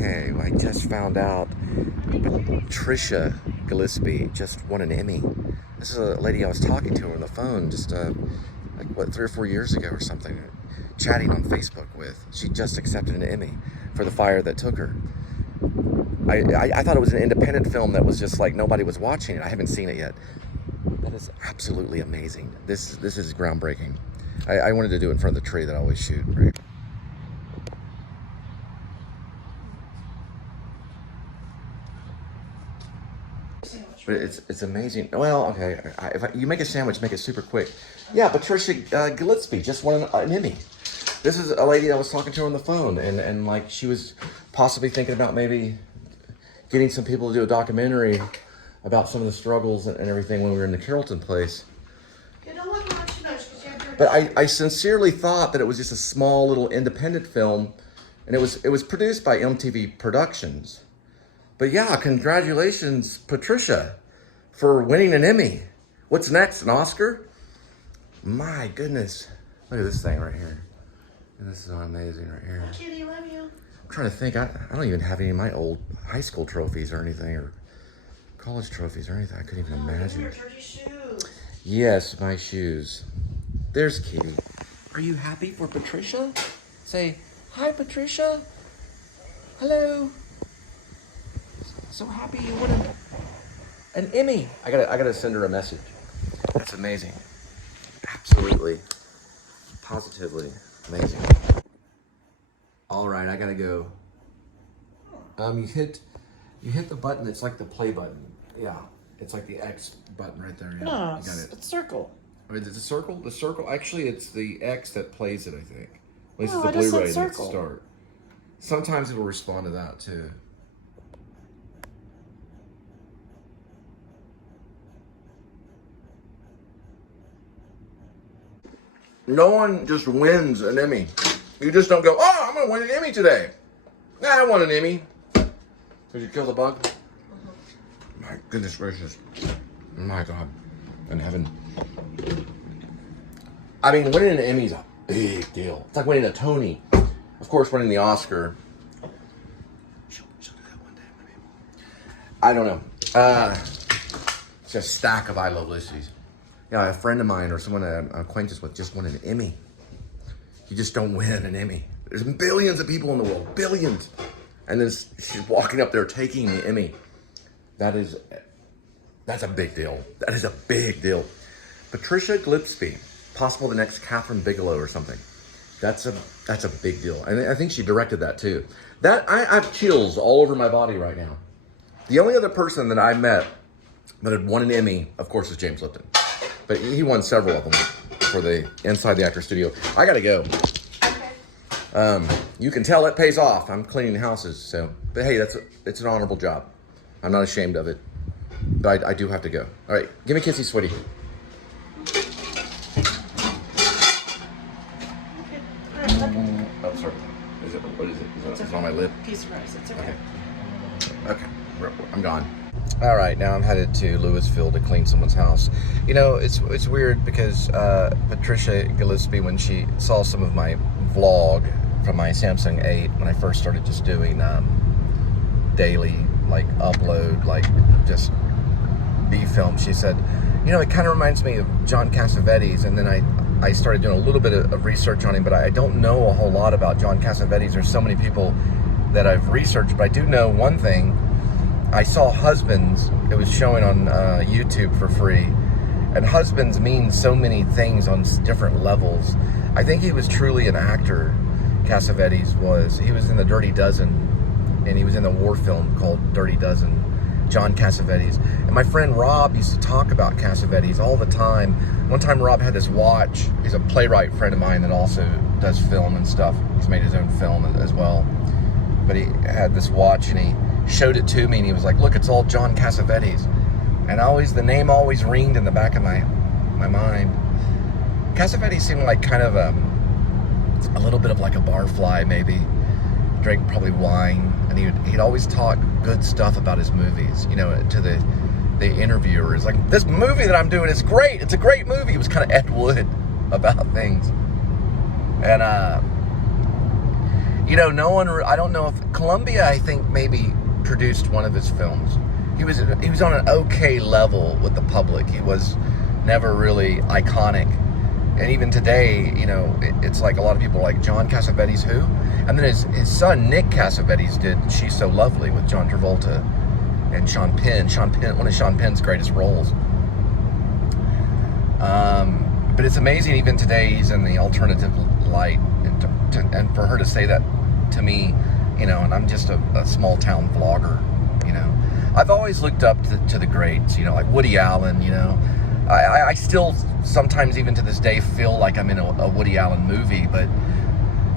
Okay, well, I just found out Trish Gillespie just won an Emmy. This is a lady I was talking to on the phone just, 3 or 4 years ago or something, chatting on Facebook with. She just accepted an Emmy for The Fire That Took Her. I thought it was an independent film that was just like nobody was watching it. I haven't seen it yet. That is absolutely amazing. This is groundbreaking. I wanted to do it in front of the tree that I always shoot, right? But it's amazing. Well, okay, if you make a sandwich, make it super quick. Yeah, Patricia Gillespie just won an Emmy. This is a lady I was talking to on the phone, and like she was possibly thinking about maybe getting some people to do a documentary about some of the struggles and everything when we were in the Carrollton place. But I sincerely thought that it was just a small little independent film, and it was produced by MTV Productions. But yeah, congratulations, Patricia, for winning an Emmy. What's next, an Oscar? My goodness. Look at this thing right here. This is amazing right here. Kitty, love you. I'm trying to think. I don't even have any of my old high school trophies or anything, or college trophies or anything. I couldn't even imagine. Your dirty shoes. Yes, my shoes. There's Kitty. Are you happy for Patricia? Say, hi, Patricia. Hello. So happy you won an Emmy. I gotta send her a message. That's amazing. Absolutely. Positively amazing. All right, I gotta go. You hit the button. It's like the play button. Yeah, it's like the X button right there. Yeah, No, you got it. it's circle. I mean, is it the circle? The circle. Actually, it's the X that plays it. I think. At least No, it's I the just said Blu-ray that circle. start. Sometimes it'll respond to that too. No one just wins an Emmy. You just don't go, oh, I'm going to win an Emmy today. Nah, I won an Emmy. Did you kill the bug? My goodness gracious. My God. In heaven. I mean, winning an Emmy is a big deal. It's like winning a Tony. Of course, winning the Oscar. She'll do that one day, maybe. I don't know. It's a stack of I Love Lucy's. Yeah, a friend of mine or someone I'm acquainted with just won an Emmy. You just don't win an Emmy. There's billions of people in the world, billions. And then she's walking up there taking the Emmy. That's a big deal. That is a big deal. Patricia Gillespie, possible the next Catherine Bigelow or something. That's a big deal. And I think she directed that too. I have chills all over my body right now. The only other person that I met that had won an Emmy, of course, is James Lipton. But he won several of them for the Inside the Actor Studio. I gotta go. Okay. You can tell it pays off. I'm cleaning houses, so. But hey, it's an honorable job. I'm not ashamed of it. But I do have to go. All right, give me a kissy, sweetie. Oh, sorry. What is it? Is it on my lip? Piece of rice. It's okay. Okay, I'm gone. All right, now I'm headed to Lewisville to clean someone's house. You know, it's weird because Patricia Gillespie, when she saw some of my vlog from my Samsung 8, when I first started just doing daily, like, upload, like, just B-film, she said, you know, it kind of reminds me of John Cassavetes. And then I started doing a little bit of research on him, but I don't know a whole lot about John Cassavetes. There's so many people that I've researched, but I do know one thing. I saw Husbands. It was showing on YouTube for free. And Husbands means so many things on different levels. I think he was truly an actor, Cassavetes was. He was in The Dirty Dozen, and he was in the war film called Dirty Dozen, John Cassavetes. And my friend Rob used to talk about Cassavetes all the time. One time Rob had this watch. He's a playwright friend of mine that also does film and stuff. He's made his own film as well. But he had this watch, and he showed it to me, and he was like, look, it's all John Cassavetes. And the name always ringed in the back of my mind. Cassavetes seemed like kind of a little bit of like a barfly, maybe. Drank probably wine, and he'd always talk good stuff about his movies, you know, to the interviewers. Like, this movie that I'm doing is great. It's a great movie. It was kind of Ed Wood about things. And You know, no one. I don't know if Columbia, I think, maybe produced one of his films. He was on an okay level with the public. He was never really iconic. And even today, you know, it's like a lot of people are like, John Cassavetes who? And then his son Nick Cassavetes did She's So Lovely with John Travolta and Sean Penn. One of Sean Penn's greatest roles. But it's amazing even today he's in the alternative light, and for her to say that to me, you know, and I'm just a small town vlogger, you know. I've always looked up to the greats, you know, like Woody Allen, you know. I still sometimes even to this day feel like I'm in a Woody Allen movie, but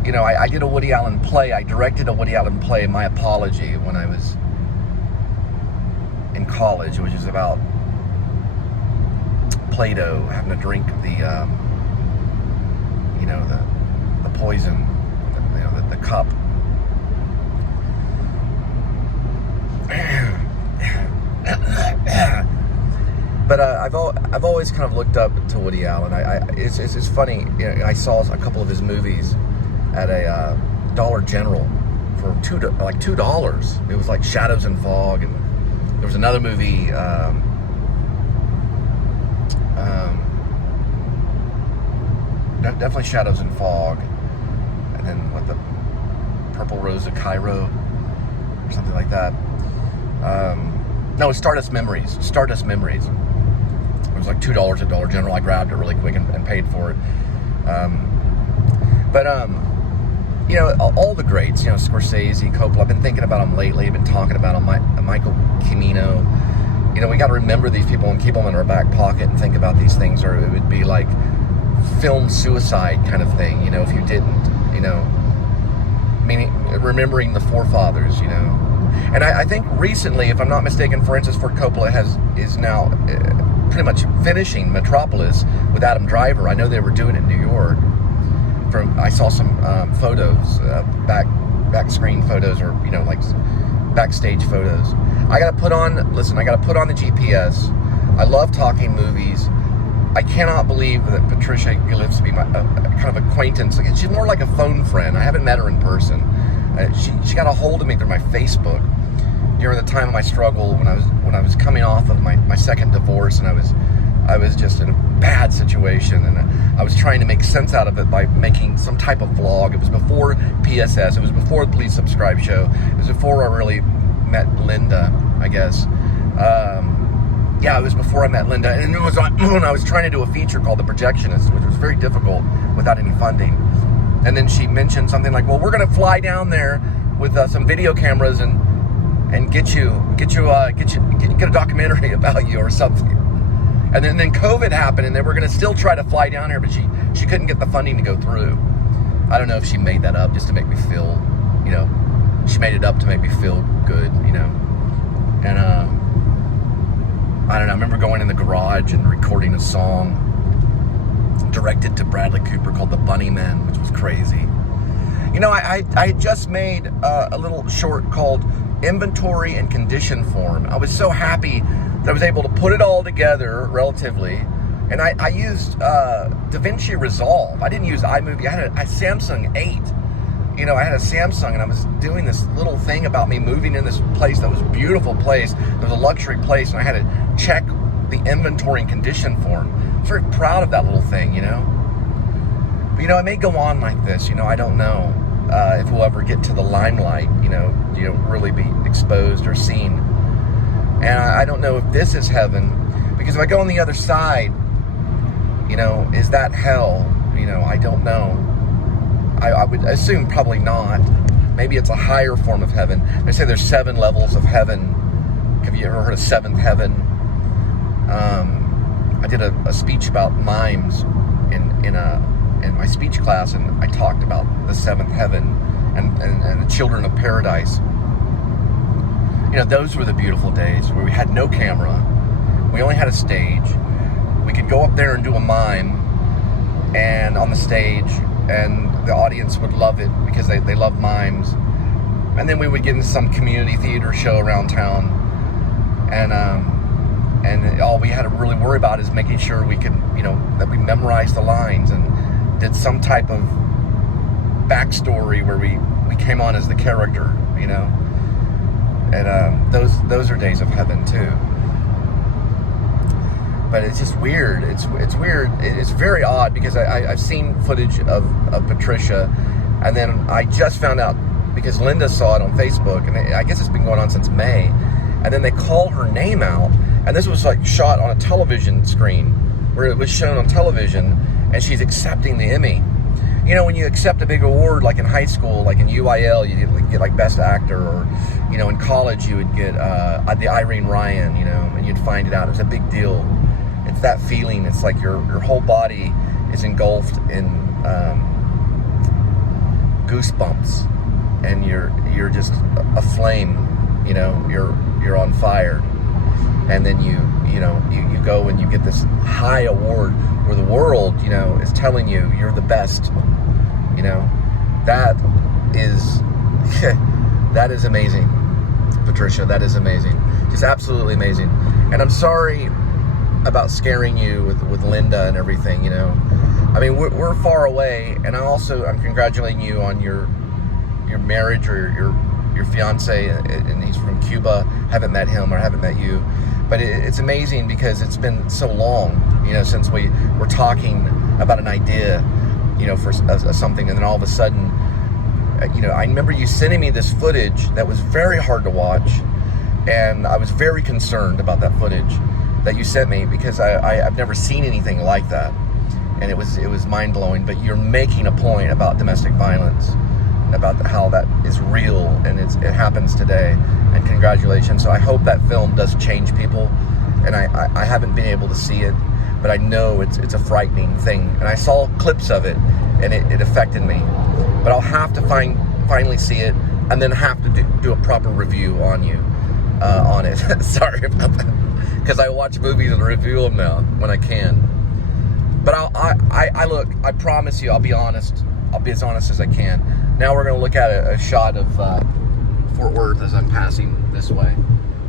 you know, I did a Woody Allen play. I directed a Woody Allen play, My Apology, when I was in college, which is about Plato having to drink the, you know, the poison, you know, the cup. But I've always kind of looked up to Woody Allen. It's funny. You know, I saw a couple of his movies at a Dollar General for $2. It was like Shadows and Fog, and there was another movie. Definitely Shadows and Fog, and then what, the Purple Rose of Cairo or something like that. No, it's Stardust Memories. Stardust Memories. It was like $2 at Dollar General. I grabbed it really quick and paid for it. You know, all the greats, you know, Scorsese, Coppola. I've been thinking about them lately. I've been talking about them. Michael Cimino. You know, we got to remember these people and keep them in our back pocket and think about these things, or it would be like film suicide kind of thing, you know, if you didn't, you know, meaning remembering the forefathers, you know. And I think recently, if I'm not mistaken, Francis Ford Coppola is now pretty much finishing Metropolis with Adam Driver. I know they were doing it in New York. I saw some photos, back screen photos, or you know, like backstage photos. I gotta put on the GPS. I love talking movies. I cannot believe that Trish Gillespie, my kind of acquaintance, she's more like a phone friend. I haven't met her in person. She got a hold of me through my Facebook during the time of my struggle when I was coming off of my second divorce, and I was just in a bad situation, and I was trying to make sense out of it by making some type of vlog. It was before p.s.s. It was before the Please Subscribe show. It was before I really met Linda, I guess. Yeah, it was before I met Linda, and it was when I was trying to do a feature called The Projectionist, which was very difficult without any funding. And then she mentioned something like, "Well, we're going to fly down there with some video cameras and get a documentary about you or something." And then COVID happened, and they were going to still try to fly down here, but she couldn't get the funding to go through. I don't know if she made that up just to make me feel, you know, she made it up to make me feel good, you know. And I don't know. I remember going in the garage and recording a song directed to Bradley Cooper called The Bunny Men, which was crazy. You know, I had just made a little short called Inventory and Condition Form. I was so happy that I was able to put it all together relatively. And I used DaVinci Resolve. I didn't use iMovie. I had a Samsung 8. You know, I had a Samsung, and I was doing this little thing about me moving in this place that was a beautiful place. It was a luxury place, and I had to check the inventory and condition form. I was very proud of that little thing, you know. But, you know, it may go on like this. You know, I don't know if we'll ever get to the limelight, you know, really be exposed or seen. And I don't know if this is heaven, because if I go on the other side, you know, is that hell? You know, I don't know. I would assume probably not. Maybe it's a higher form of heaven. They say there's 7 levels of heaven. Have you ever heard of seventh heaven? I did a speech about mimes in my speech class, and I talked about the 7th heaven and the children of paradise. You know, those were the beautiful days where we had no camera. We only had a stage. We could go up there and do a mime and on the stage, and the audience would love it because they love mimes. And then we would get into some community theater show around town, and all we had to really worry about is making sure we could, you know, that we memorized the lines and did some type of backstory where we we came on as the character, you know. And those are days of heaven too. But it's just weird. It's weird. It's very odd because I've seen footage of Patricia, and then I just found out because Linda saw it on Facebook, and I guess it's been going on since May. And then they call her name out, and this was like shot on a television screen, where it was shown on television, and she's accepting the Emmy. You know, when you accept a big award, like in high school, like in UIL, you get like Best Actor, or, you know, in college you would get the Irene Ryan, you know, and you'd find it out. It was a big deal. It's that feeling. It's like your whole body is engulfed in goosebumps, and you're just aflame. You know, you're on fire, and then you go and you get this high award where the world, you know, is telling you you're the best. You know, that is that is amazing, Patricia. That is amazing, just absolutely amazing. And I'm sorry about scaring you with Linda and everything. You know, I mean, we're far away, and I'm congratulating you on your marriage, or your fiance, and he's from Cuba. Haven't met him or haven't met you, but it's amazing because it's been so long, you know, since we were talking about an idea, you know, for something, and then all of a sudden, you know, I remember you sending me this footage that was very hard to watch, and I was very concerned about that footage that you sent me because I've never seen anything like that, and it was mind-blowing. But you're making a point about domestic violence, about how that is real, and it happens today, and congratulations. So I hope that film does change people, and I haven't been able to see it, but I know it's a frightening thing, and I saw clips of it, and it affected me. But I'll have to finally see it, and then have to do a proper review on you, on it. Sorry about that, because I watch movies and review them now when I can. But I promise you, I'll be honest. I'll be as honest as I can. Now we're going to look at a shot of Fort Worth as I'm passing this way,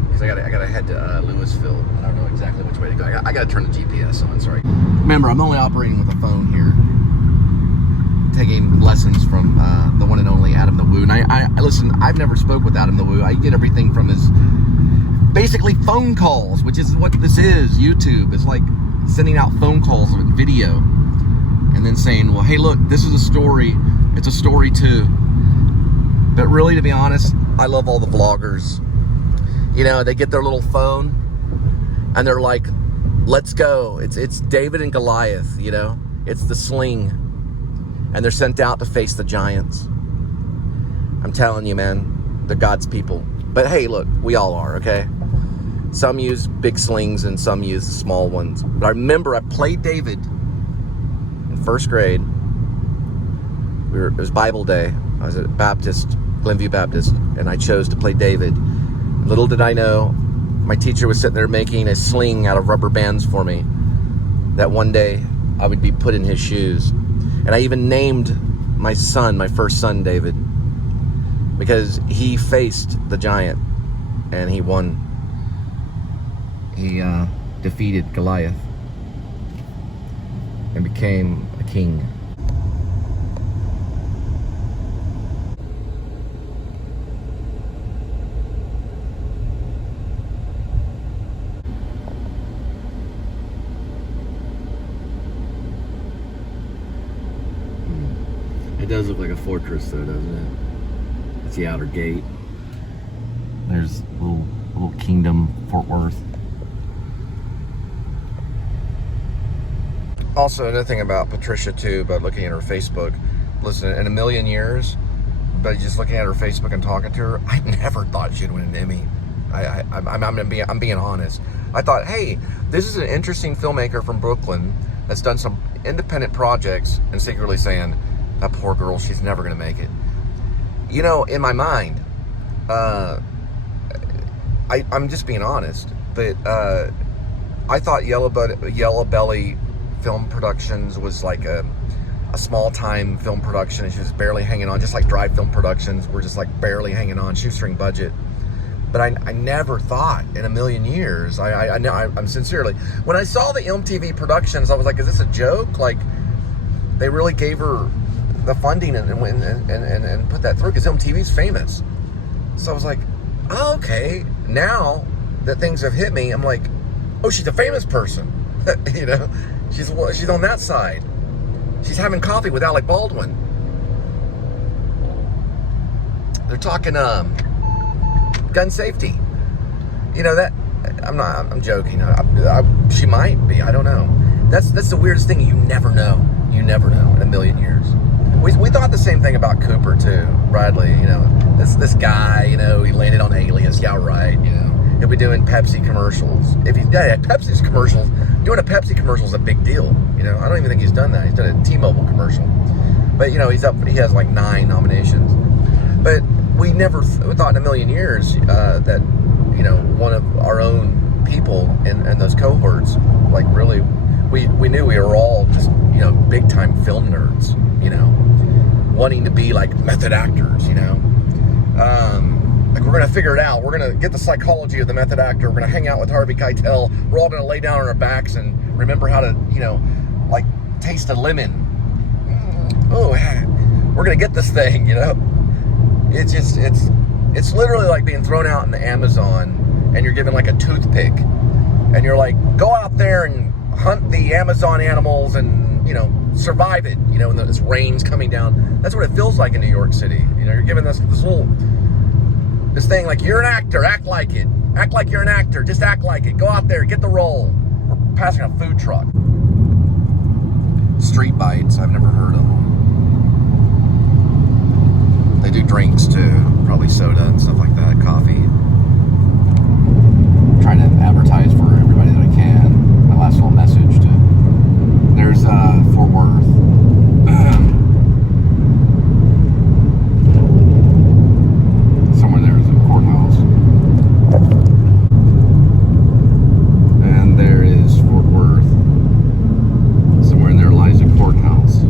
because I gotta head to Lewisville. I don't know exactly which way to go. I gotta turn the GPS on. Sorry. Remember, I'm only operating with a phone here, taking lessons from the one and only A.D.W.C. And I listen. I've never spoke with A.D.W.C. I get everything from his basically phone calls, which is what this is. YouTube is like sending out phone calls with video, and then saying, well, hey, look, this is a story. It's a story too. But really, to be honest, I love all the vloggers. You know, they get their little phone and they're like, let's go. It's David and Goliath, you know. It's the sling. And they're sent out to face the giants. I'm telling you, man, they're God's people. But hey, look, we all are, okay? Some use big slings and some use small ones. But I remember I played David in first grade. It was Bible day. I was at Baptist, Glenview Baptist, and I chose to play David. Little did I know, my teacher was sitting there making a sling out of rubber bands for me, that one day I would be put in his shoes. And I even named my son, my first son, David, because he faced the giant and he won. He defeated Goliath and became a king. It does look like a fortress though, doesn't it? That's the outer gate. There's little kingdom, Fort Worth. Also, another thing about Patricia too, about looking at her Facebook, listen, in a million years, but just looking at her Facebook and talking to her, I never thought she'd win an Emmy. I'm being honest. I thought, hey, this is an interesting filmmaker from Brooklyn that's done some independent projects, and secretly saying, that poor girl, she's never going to make it. You know, in my mind, I'm just being honest, but I thought Yellow Belly Film Productions was like a small-time film production, and she was barely hanging on, just like Drive Film Productions were just like barely hanging on, shoestring budget. But I never thought in a million years, I'm sincerely, when I saw the MTV Productions, I was like, is this a joke? Like, they really gave her the funding and put that through, because MTV's famous. So I was like, oh, okay. Now that things have hit me, I'm like, oh, she's a famous person. You know, she's on that side. She's having coffee with Alec Baldwin. They're talking gun safety. You know, that I'm joking. She might be. I don't know. That's the weirdest thing. You never know. You never know in a million years. We thought the same thing about Cooper too. Bradley, you know, this guy, you know, he landed on Alias. Yeah, right. You know, he'll be doing Pepsi commercials. Pepsi's commercials. Doing a Pepsi commercial is a big deal. You know, I don't even think he's done that. He's done a T-Mobile commercial. But you know, he has like 9 nominations. But we never thought in a million years that, you know, one of our own people in those cohorts, like really, we knew we were all just, you know, big time film nerds, you know, wanting to be like method actors, you know. Like, we're going to figure it out. We're going to get the psychology of the method actor. We're going to hang out with Harvey Keitel. We're all going to lay down on our backs and remember how to, you know, like taste a lemon. Oh, we're going to get this thing, you know. It's just, it's literally like being thrown out in the Amazon and you're given like a toothpick and you're like, go out there and hunt the Amazon animals and, you know, survive it, you know, when this rain's coming down. That's what it feels like in New York City. You know, you're given this thing like, you're an actor, act like it. Act like you're an actor, just act like it. Go out there, get the role. We're passing a food truck. Street bites, I've never heard of them. They do drinks too, probably soda and stuff like that, coffee. I'm trying to advertise for everybody that I can. My last little message to, there's Fort Worth. Somewhere there's a courthouse. And there is Fort Worth. Somewhere in there lies a courthouse.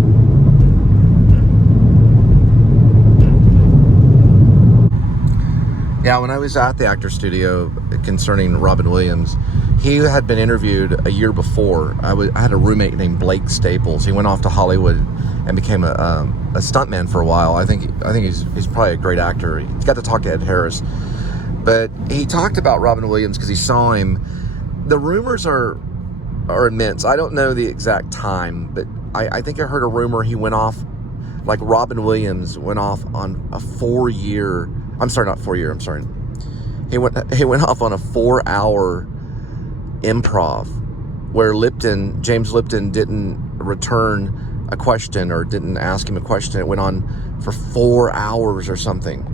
Yeah, when I was at the actor studio concerning Robin Williams, he had been interviewed a year before. I had a roommate named Blake Staples. He went off to Hollywood and became a stuntman for a while. I think he's probably a great actor. He's got to talk to Ed Harris. But he talked about Robin Williams because he saw him. The rumors are immense. I don't know the exact time, but I think I heard a rumor he went off, like Robin Williams went off on a 4-year... I'm sorry, not 4 year. I'm sorry. He went off on a 4-hour improv where James Lipton didn't return a question or didn't ask him a question. It went on for 4 hours or something.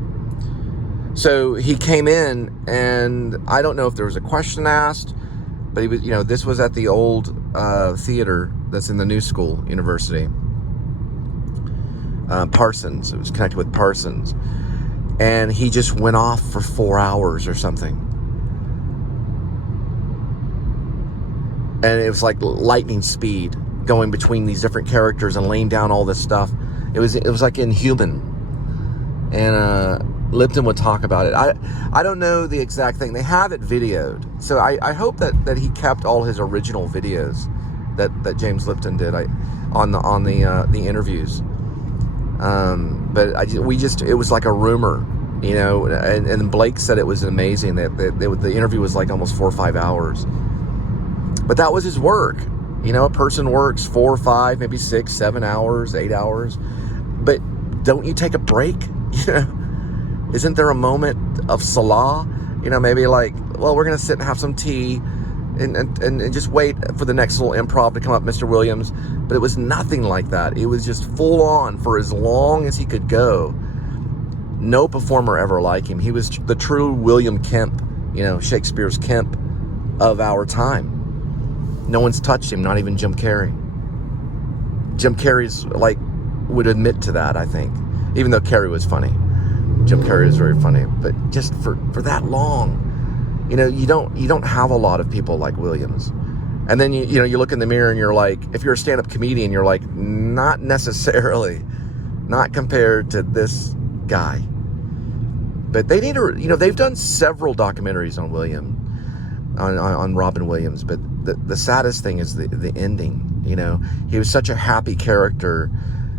So he came in, and I don't know if there was a question asked, but he was, you know, this was at the old theater that's in the New School University, Parsons. It was connected with Parsons. And he just went off for 4 hours or something. And it was like lightning speed going between these different characters and laying down all this stuff. It was like inhuman. And Lipton would talk about it. I don't know the exact thing. They have it videoed. So I hope that he kept all his original videos that James Lipton did on the interviews. But it was like a rumor, you know, and Blake said it was amazing that the interview was like almost 4 or 5 hours. But that was his work. You know, a person works 4 or 5, maybe 6, 7 hours, 8 hours. But don't you take a break? You know, isn't there a moment of Salah? You know, maybe like, well, we're going to sit and have some tea and just wait for the next little improv to come up, Mr. Williams. But it was nothing like that. It was just full on for as long as he could go. No performer ever like him. He was the true William Kemp, you know, Shakespeare's Kemp of our time. No one's touched him, not even Jim Carrey. Jim Carrey's would admit to that, I think. Even though Carrey was funny. Jim Carrey is very funny. But just for that long, you know, you don't have a lot of people like Williams. And then you know you look in the mirror and you're like, if you're a stand-up comedian, you're like, not necessarily, not compared to this guy. But they need to, you know, they've done several documentaries on on Robin Williams, but the saddest thing is the ending. You know, he was such a happy character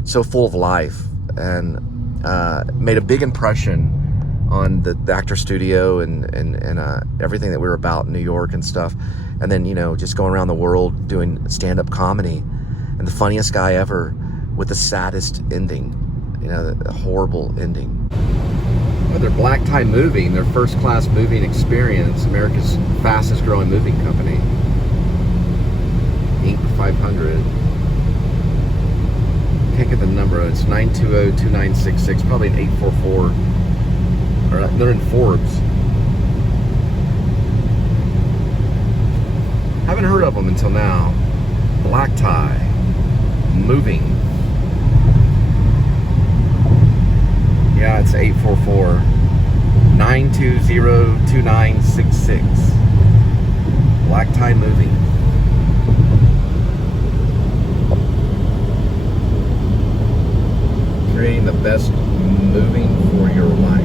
so full of life, and made a big impression on the actor studio and everything that we were about in New York and stuff. And then, just going around the world doing stand-up comedy, and the funniest guy ever with the saddest ending, the horrible ending. Well, they're Black Tie Moving, their first-class moving experience, America's fastest-growing moving company. Inc. 500. Can't get the number. It's 920-2966. Probably an 844. Or they're in Forbes. Haven't heard of them until now. Black Tie Moving. Yeah, it's 844-920-2966. Black Tie Moving. Creating the best moving for your life.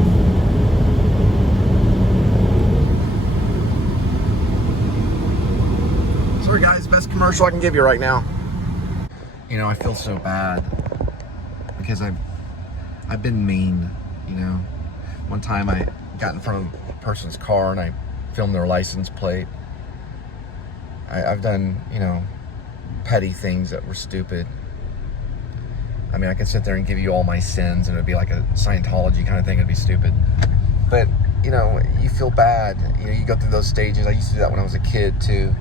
Sorry guys, best commercial I can give you right now. I feel so bad because I've been mean, One time I got in front of a person's car and I filmed their license plate. I've done, petty things that were stupid. I mean, I could sit there and give you all my sins and it would be like a Scientology kind of thing. It'd be stupid. But, you feel bad. You go through those stages. I used to do that when I was a kid too.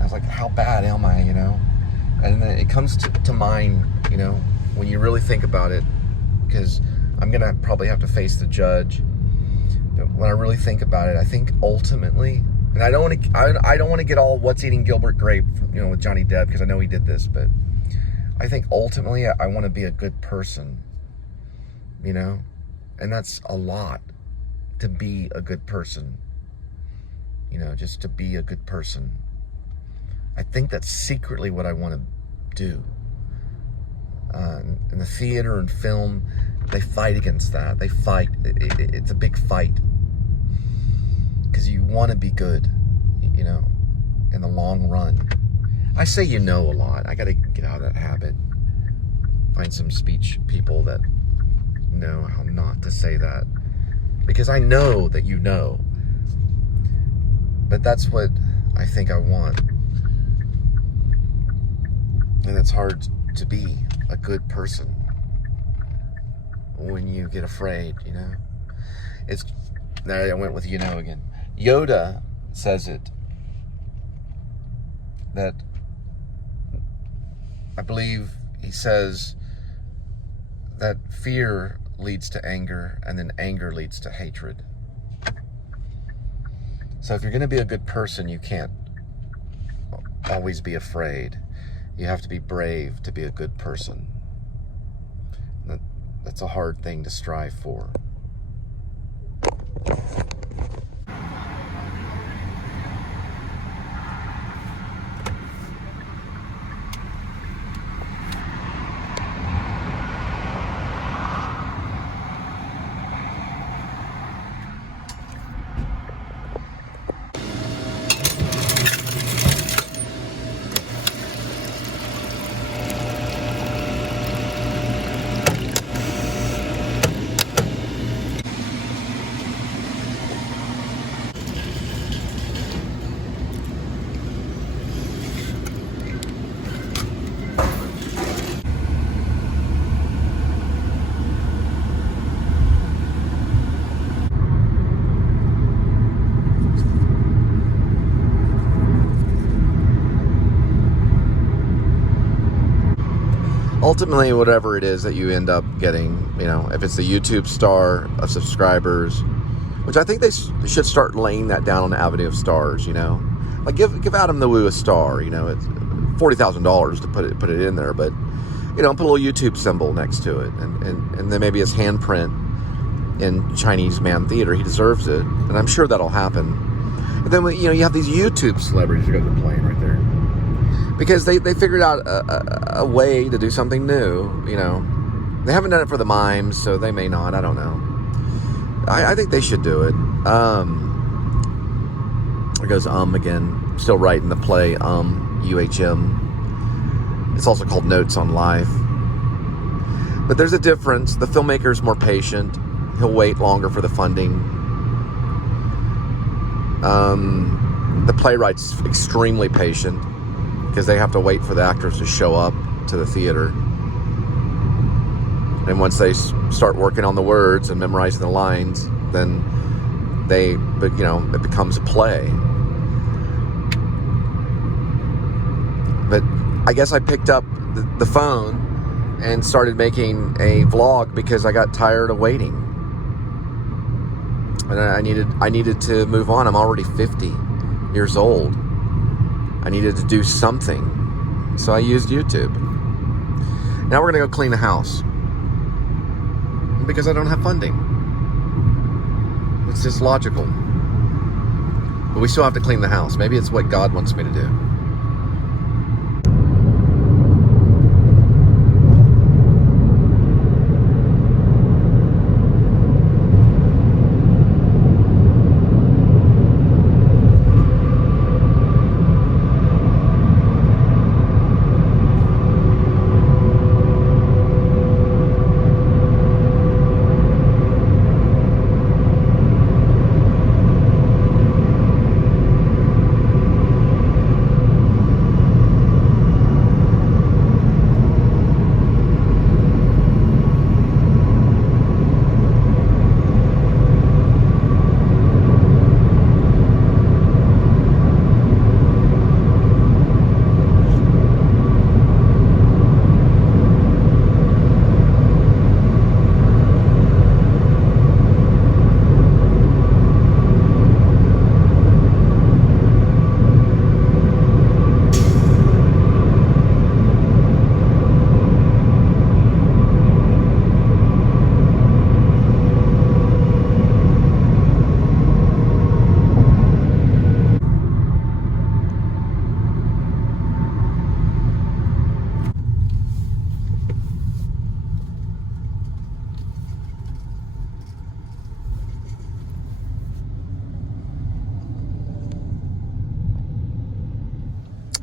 I was like, how bad am I, And then it comes to mind, when you really think about it, because I'm going to probably have to face the judge. But when I really think about it, I think ultimately, and I don't want to get all what's eating Gilbert Grape, with Johnny Depp, because I know he did this, but I think ultimately I want to be a good person, and that's a lot, to be a good person, just to be a good person. I think that's secretly what I want to do. In the theater and film, they fight against that. They fight. It's a big fight. Because you want to be good, in the long run. I say a lot. I got to get out of that habit. Find some speech people that know how not to say that. Because I know that you know. But that's what I think I want. And it's hard to be a good person when you get afraid, It's, there I went with again. Yoda says it, that I believe he says that fear leads to anger, and then anger leads to hatred. So if you're going to be a good person, you can't always be afraid. You have to be brave to be a good person. That's a hard thing to strive for. Ultimately, whatever it is that you end up getting, if it's the YouTube star of subscribers, which I think they should start laying that down on the avenue of stars, like give Adam the Woo a star, it's $40,000 to put it in there, but put a little YouTube symbol next to it, and then maybe his handprint in Chinese Man Theater. He deserves it, and I'm sure that'll happen. And then you have these YouTube celebrities who go to the plane right there. Because they figured out a way to do something new, They haven't done it for the mimes, so they may not. I don't know. I think they should do it. There goes again. Still writing the play, UHM. It's also called Notes on Life. But there's a difference. The filmmaker's more patient. He'll wait longer for the funding. The playwright's extremely patient because they have to wait for the actors to show up to the theater. And once they start working on the words and memorizing the lines, then it becomes a play. But I guess I picked up the phone and started making a vlog because I got tired of waiting. And I needed to move on. I'm already 50 years old. I needed to do something. So I used YouTube. Now we're going to go clean the house. Because I don't have funding. It's just logical. But we still have to clean the house. Maybe it's what God wants me to do.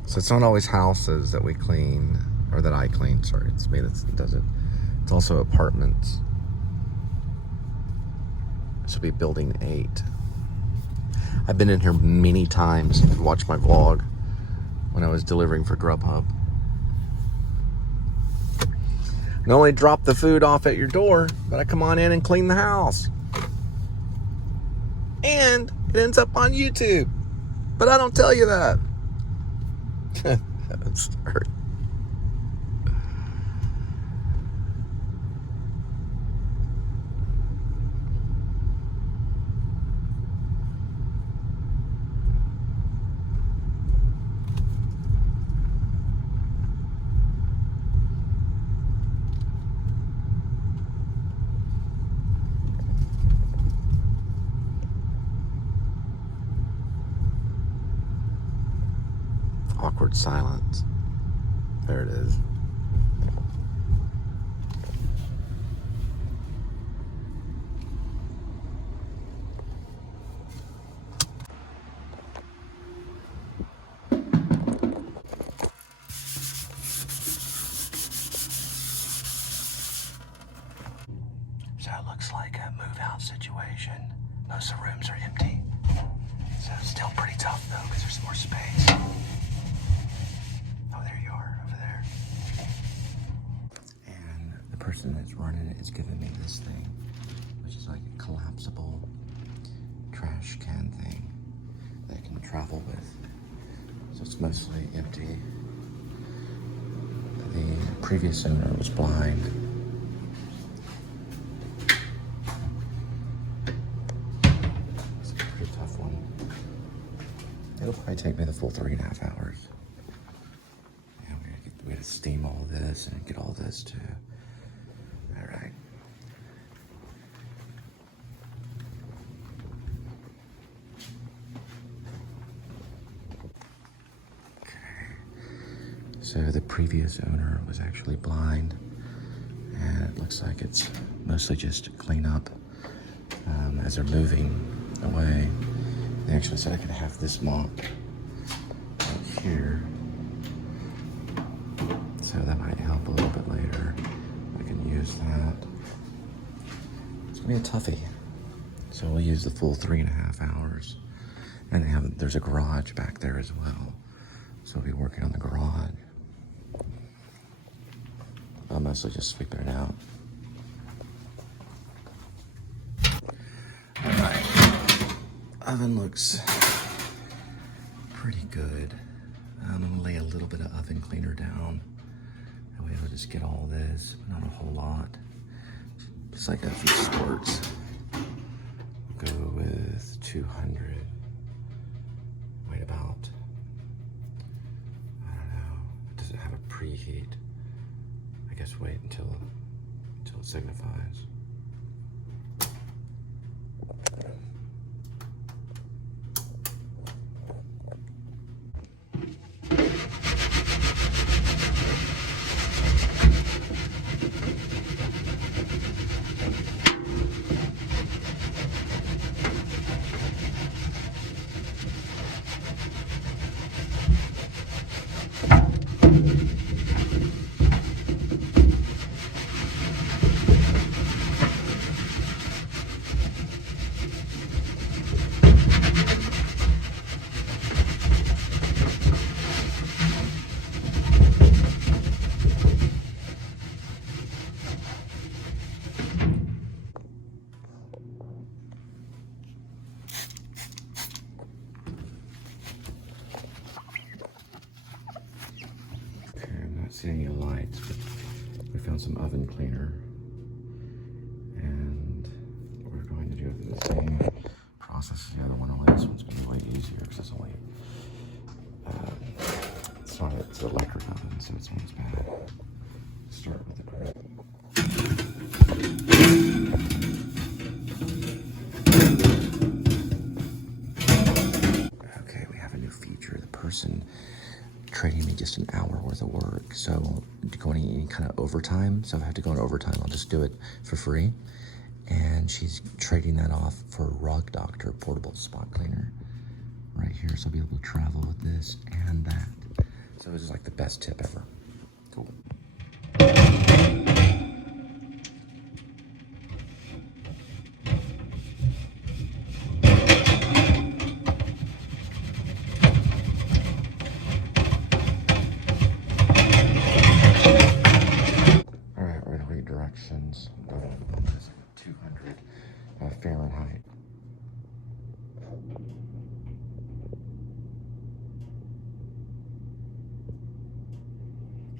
So it's not always houses that we clean, or that I clean, sorry, it's me that does it. It's also apartments. This will be building 8. I've been in here many times. If you watch my vlog when I was delivering for Grubhub. Not only drop the food off at your door, but I come on in and clean the house. And it ends up on YouTube. But I don't tell you that. I'm sorry. Awkward silence. There it is. So it looks like a move-out situation. Most of the rooms are empty. So it's still pretty tough though, because there's more space. Oh, there you are, over there. And the person that's running it is giving me this thing, which is like a collapsible trash can thing that I can travel with. So it's mostly empty. The previous owner was blind. It's a pretty tough one. It'll probably take me the full 3.5 hours. Yeah, we gotta steam all this and get all this too. All right. So the previous owner was actually blind, and it looks like it's mostly just clean up as they're moving away. They actually said I could have this mop right here, so that might help a little bit later. I can use that. It's gonna be a toughie. So we'll use the full 3.5 hours. And there's a garage back there as well. So we'll be working on the garage. I'll mostly just sweep it out. All right. Oven looks pretty good. I'm gonna lay a little bit of oven cleaner down. That way I'll just get all this, but not a whole lot. Just like a few squirts. Go with 200. Wait about, I don't know, does it have a preheat? I guess wait until it signifies. See any lights, but we found some oven cleaner, and we're going to do the same process as the other one, only this one's going to be way easier because it's only it's an electric oven, so it's not as bad. Start with the grill. Okay, we have a new feature. The person trading me just an hour worth of work, so going any kind of overtime. So if I have to go in overtime, I'll just do it for free. And she's trading that off for Rug Doctor portable spot cleaner right here. So I'll be able to travel with this and that. So this is like the best tip ever. Cool. Directions. 200 Fahrenheit.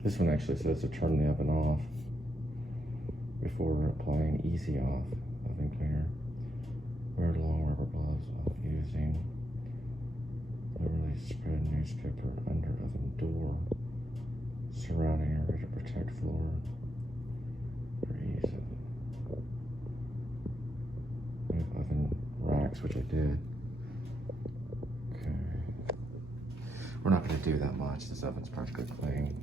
This one actually says to turn the oven off before applying easy off oven cleaner. Wear long rubber gloves while using. Liberally spread newspaper under oven door surrounding area to protect floor. Oven racks, which I did. Okay. We're not going to do that much. This oven's practically clean.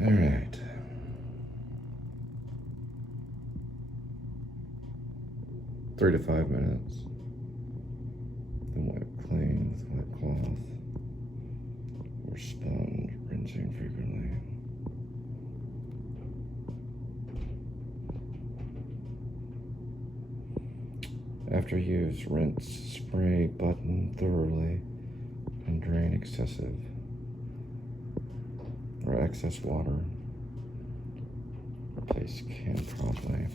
All right. Three to 5 minutes. Then wipe clean with cloth or sponge, rinsing frequently. After use, rinse, spray button thoroughly, and drain excessive or excess water. Replace can promptly.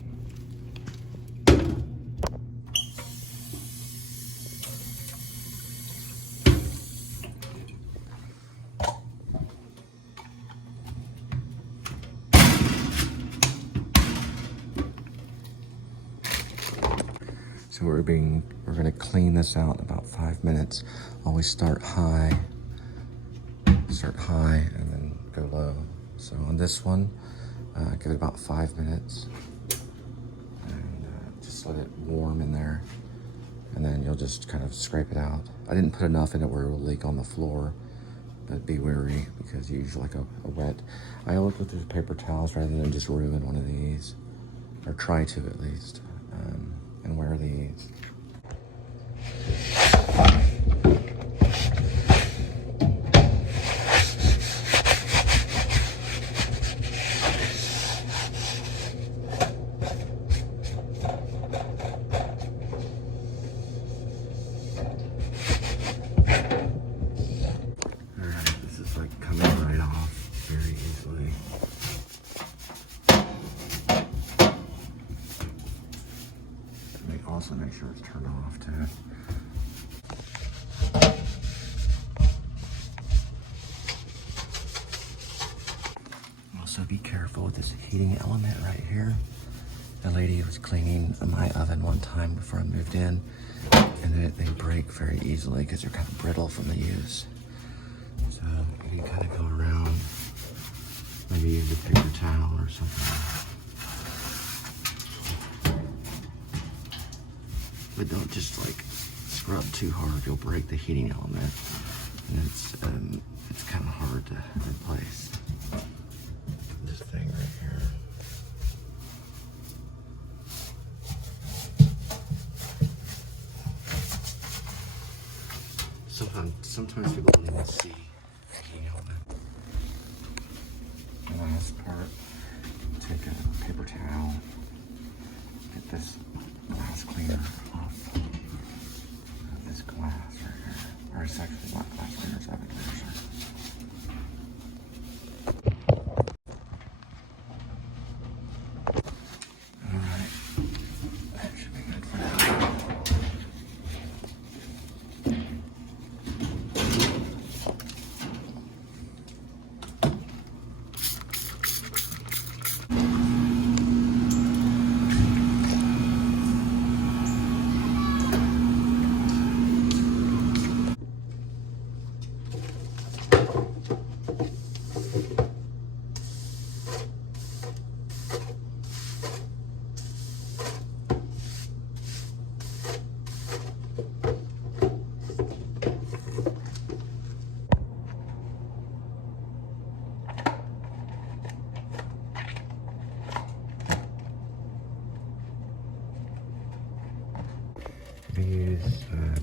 So we're going to clean this out in about 5 minutes. Always start high, and then go low. So on this one, give it about 5 minutes, and just let it warm in there, and then you'll just kind of scrape it out. I didn't put enough in it where it will leak on the floor, but be wary because you usually like a wet. I always go through paper towels rather than just ruin one of these, or try to at least. And wear these. Alright, this is like coming right off very easily. Also make sure it's turned off too. Also be careful with this heating element right here. The lady was cleaning my oven one time before I moved in, and they break very easily because they're kind of brittle from the use. So you kind of go around, maybe use a paper towel or something. But don't just like scrub too hard, you'll break the heating element, and it's kind of hard to replace. This thing right here. Sometimes people don't even see the heating element. The last part, take a paper towel, get this glass cleaner off this glass right here. Or it's actually not glass cleaner, it's oven cleaner. Alright. That should be good for now.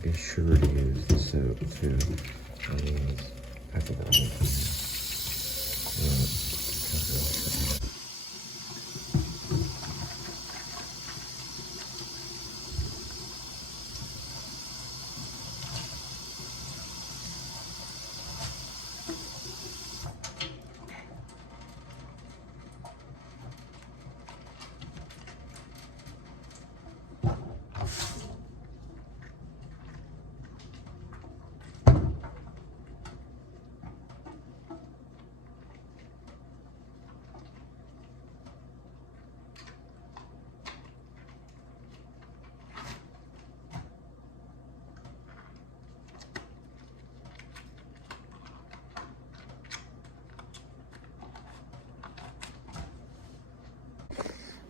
Be sure to use the soap too. I think that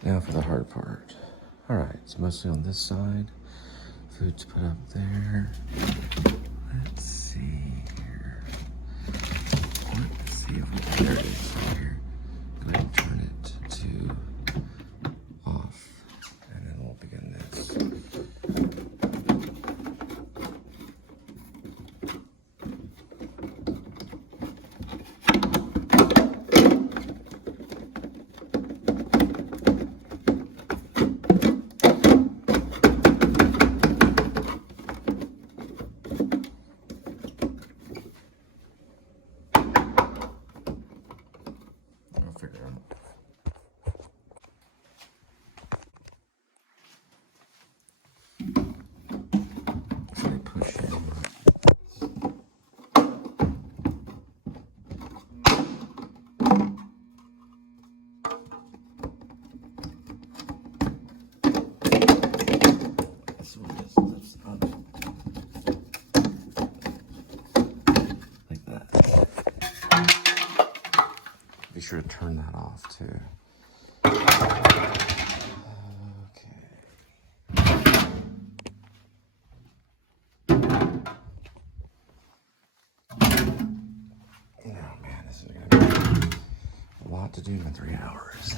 Now for the hard part. Alright, it's mostly on this side. Food's put up there. Let's see here. Let's see if we can, there it is right here. Go ahead and turn it to off. And then we'll begin this. figure it out. So I push it. So this lifts up like that. Be sure to turn that off too. Okay. Oh man, this is gonna be a lot to do in 3 hours.